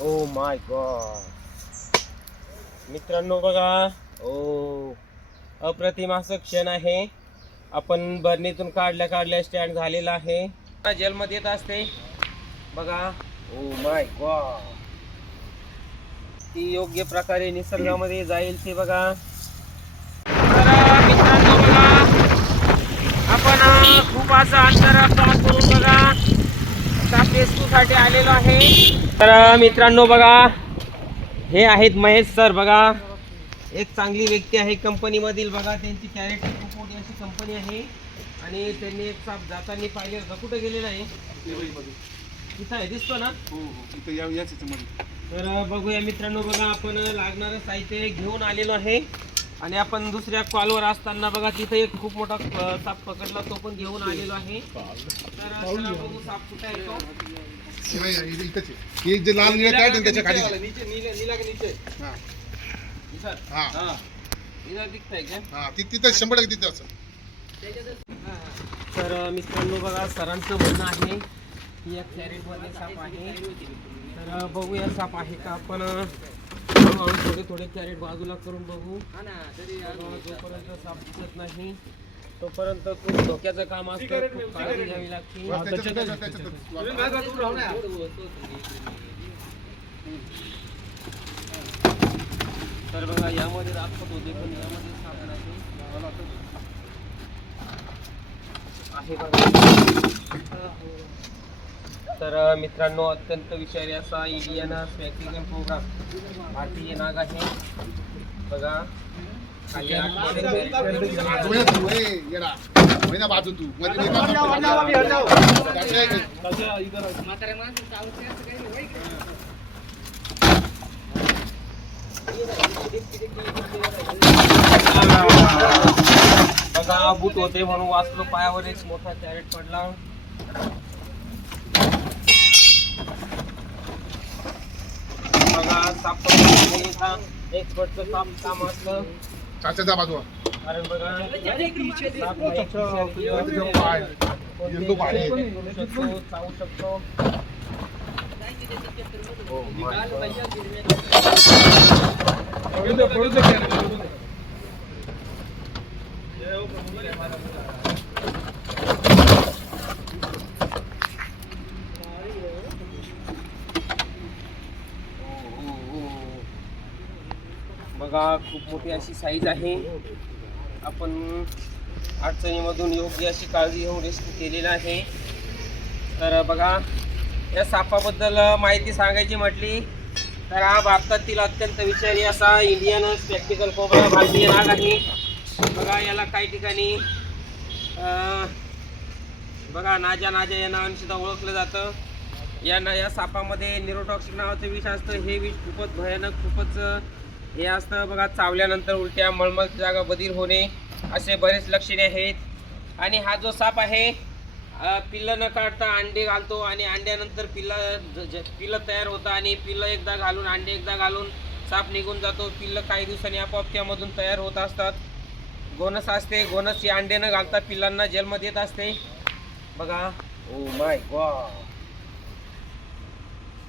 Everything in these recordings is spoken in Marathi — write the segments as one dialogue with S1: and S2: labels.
S1: ओ माय गॉड मित्रांनो बघा. Oh. ओ अप्रतिम असं क्षण आहे. आपण बरणीतून काढल्या काढल्या स्टँड झालेला आहे. जेलमध्ये येत असते. बघा. ओ माय गॉड ती योग्य प्रकारे निसर्गामध्ये जाईल ते बघा. तर मित्रांनो बघा. आपण खूप असं अंतर करून बघा. साठी आलेलो आहे. तर मित्रांनो बघा हे आहेत महेश सर बघा. एक चांगली व्यक्ती आहे कंपनीमधील बघा त्यांची कॅरेक्टर खूप मोठी अशी कंपनी आहे. आणि त्यांनी एक साप जाताना पाहिजे होता. कुठं गेलेला आहे? तिथं आहे दिसतो ना? हो हो तर बघूया मित्रांनो बघा आपण लागणारं साहित्य घेऊन आलेलो आहे. आणि आपण दुसऱ्या कॉलवर असताना बघा तिथे एक खूप मोठा अं, साप पकडला तो पण घेऊन आलेलो आहे. तर चला बघू साप कुठे आहे तो.
S2: हे जे लाल निळं काय आहे त्याच्याखाली.
S1: नीचे नीले नीला के नीचे.
S2: हा.
S1: इधर
S2: हा.
S1: हाँ. इधर दिखता है क्या
S2: हा ति- तिथं शंभर टक्के तिथं असं.
S1: तर अ, मित्रांनो बघा सरांचं म्हणणं आहे की एक कॅरेटमध्ये साप आहे. तर अ, बघूया साप आहे का आपण अ, हळूहळू थोडे थोडे कॅरेट बाजूला करून बघू. जोपर्यंत साप दिसत नाही तोपर्यंत खूप धोक्याचं काम असतं. खूप काळजी घ्यावी लागते. तर बघा यामध्ये दाखवत होते पण यामध्ये साप नाही आहे बघा. तर मित्रांनो अत्यंत विषारी असा इंडियन स्पॅक्टिकल प्रोग्राम. भारतीय नाग आहे. बघा. खाली
S2: बाजू तू.
S1: बघा बूट होते म्हणून वाचलो. पायावर एक मोठा कॅरेट पडला. बघा एक्सपर्टचं काम काम असलं
S2: चाच्याच्या बाजूला.
S1: कारण बघा हा शकतो चावू शकतो बघा खूप मोठी अशी साईज आहे. आपण अडचणीमधून योग्य अशी काळजी घेऊन रेस्क्यू केलेला आहे. तर बघा या सापाबद्दल माहिती सांगायची म्हटली तर हा भारतातील अत्यंत विषारी असा इंडियन स्पेक्टिकल कोबरा भारतीय नाग आहे. बघा याला काही ठिकाणी बघा नाजा नाजा या नावाने सुद्धा ओळखलं जातं. या ना या सापामध्ये निरोटॉक्सिक नावाचं विष असतं. हे विष खूपच भयानक खूपच हे असतं बघा चावल्यानंतर उलट्या मळमळ जागा बधीर होणे असे बरेच लक्षणे आहेत. आणि हा जो साप आहे पिल्लं न काढता अंडे घालतो आणि अंड्यानंतर पिल्ला ज- पिल्लं तयार होतं आणि पिल्लं एकदा घालून अंडे एकदा घालून साप निघून जातो. पिल्लं काही दिवसांनी आपोआप त्यामधून तयार होत असतात. गोनस असते गोनस ही अंडे न घालता पिल्लांना जन्म देत असते. बघा. ओ माय गॉड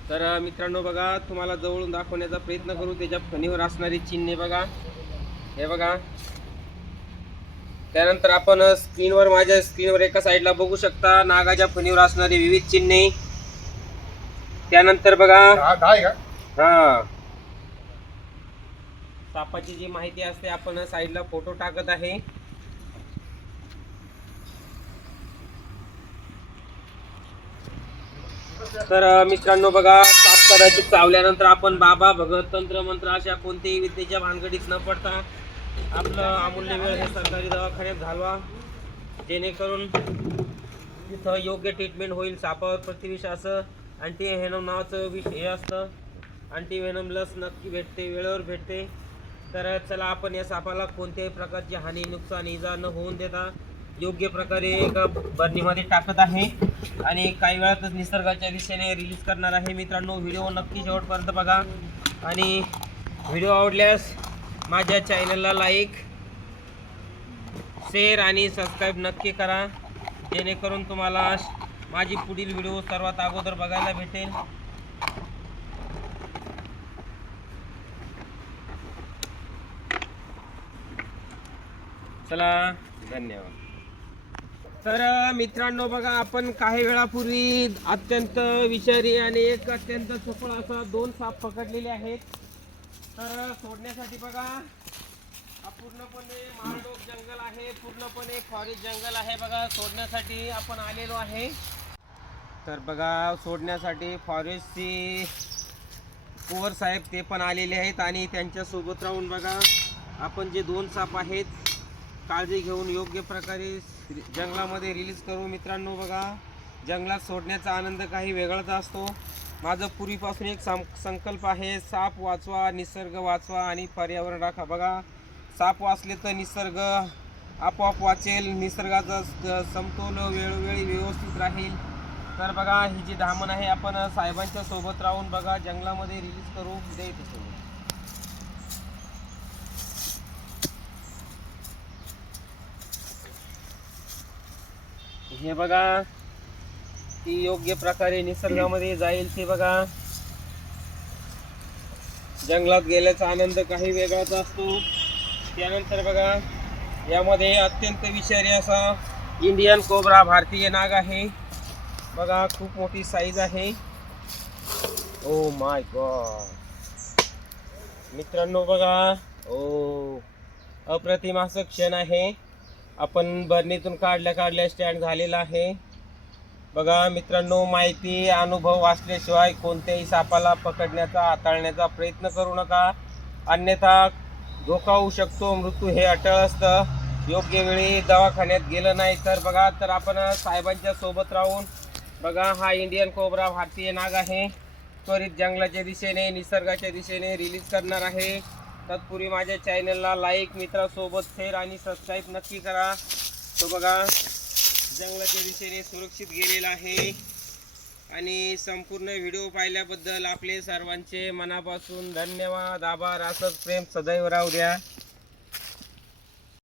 S1: तर मित्रांनो बघा तुम्हाला जवळून दाखवण्याचा प्रयत्न करू. त्याच्या फणीवर असणारी चिन्हे बघा. हे बघा. त्यानंतर आपण स्क्रीनवर माझ्या स्क्रीनवर एका साईडला बघू शकता नागाच्या फणीवर असणारी विविध चिन्हे. त्यानंतर बघा. हा. सापाची जी माहिती असते आपण साईडला फोटो टाकत आहे. तर मित्रांनो बघा साप कदाचित चावल्यानंतर आपण बाबा भगत तंत्र मंत्र अशा कोणत्याही विद्येच्या भानगडीत न पडता आपलं अमूल्य वेळ हे सरकारी दवाखान्यात घालवा. जेणेकरून तिथं योग्य ट्रीटमेंट होईल सापावर प्रतिविष असं अँटी व्हेनम नावाचं विष हे असतं. अँटी व्हेनम लस नक्की भेटते वेळेवर भेटते. तर चला आपण या सापाला कोणत्याही प्रकारची हानी नुकसान इजा न होऊन देता योग्य प्रकारे एका बर्नीमध्ये टाकत आहे. आणि काही वेळातच निसर्गाच्या दिशेने रिलीज करणार आहे मित्रांनो. व्हिडिओ नक्की शेवटपर्यंत बघा. आणि व्हिडिओ आवडल्यास माझ्या चॅनलला लाईक शेअर आणि सबस्क्राईब नक्की करा. जेणेकरून तुम्हाला माझी पुढील व्हिडिओ सर्वात अगोदर बघायला भेटेल. चला धन्यवाद. तर मित्रांनो बघा आपण काही वेळापूर्वी अत्यंत विषारी आणि एक अत्यंत सफळ असा दोन साप पकडलेले आहेत. तर सोडण्यासाठी बघा हा पूर्णपणे माळडोक जंगल आहे पूर्णपणे फॉरेस्ट जंगल आहे. बघा सोडण्यासाठी आपण आलेलो आहे. तर बघा सोडण्यासाठी फॉरेस्टची कुवर साहेब ते पण आलेले आहेत आणि त्यांच्यासोबत राहून बघा आपण जे दोन साप आहेत काळजी घेऊन योग्य प्रकारे जंगलामध्ये रिलीज करू मित्रांनो बघा. जंगलात सोडण्याचा आनंद काही वेगळाच असतो. माझं पूर्वीपासून एक सं संकल्प आहे साप वाचवा निसर्ग वाचवा आणि पर्यावरण राखा. बघा साप वाचले तर निसर्ग आपोआप वाचेल निसर्गाचा समतोल वेळोवेळी व्यवस्थित राहील. तर बघा ही जी धामण आहे आपण साहेबांच्या सोबत राहून बघा जंगलामध्ये रिलीज करू. देत सोबत हे बघा. ती योग्य प्रकारे निसर्गामध्ये जाईल ते बघा. जंगलात गेल्याचा आनंद काही वेगळाच असतो. त्यानंतर बघा यामध्ये अत्यंत विषारी असा इंडियन कोबरा भारतीय नाग आहे. बघा खूप मोठी साईज आहे. ओ माय गॉड मित्रांनो बघा. ओ अप्रतिम असं क्षण आहे. आपण बरणीतून काढल्या काढल्या स्टँड झालेला आहे. बघा मित्रांनो माहिती अनुभव असल्याशिवाय कोणत्याही सापाला पकडण्याचा हाताळण्याचा प्रयत्न करू नका. अन्यथा धोका होऊ शकतो मृत्यू हे अटळ असतं. योग्य वेळी दवाखान्यात गेलं नाही तर बघा तर आपण साहेबांच्या सोबत राहून बघा हा इंडियन कोबरा भारतीय नाग आहे. त्वरित जंगलाच्या दिशेने निसर्गाच्या दिशेने रिलीज करणार आहे. तत्पूर्वी माझ्या चॅनलला लाईक मित्रासोबत शेअर आणि सबस्क्राईब नक्की करा. तो बघा जंगलाच्या दिशेने सुरक्षित गेलेला आहे. आणि संपूर्ण व्हिडिओ पाहिल्याबद्दल आपले सर्वांचे मनापासून धन्यवाद आभार असंच प्रेम सदैव राहू द्या.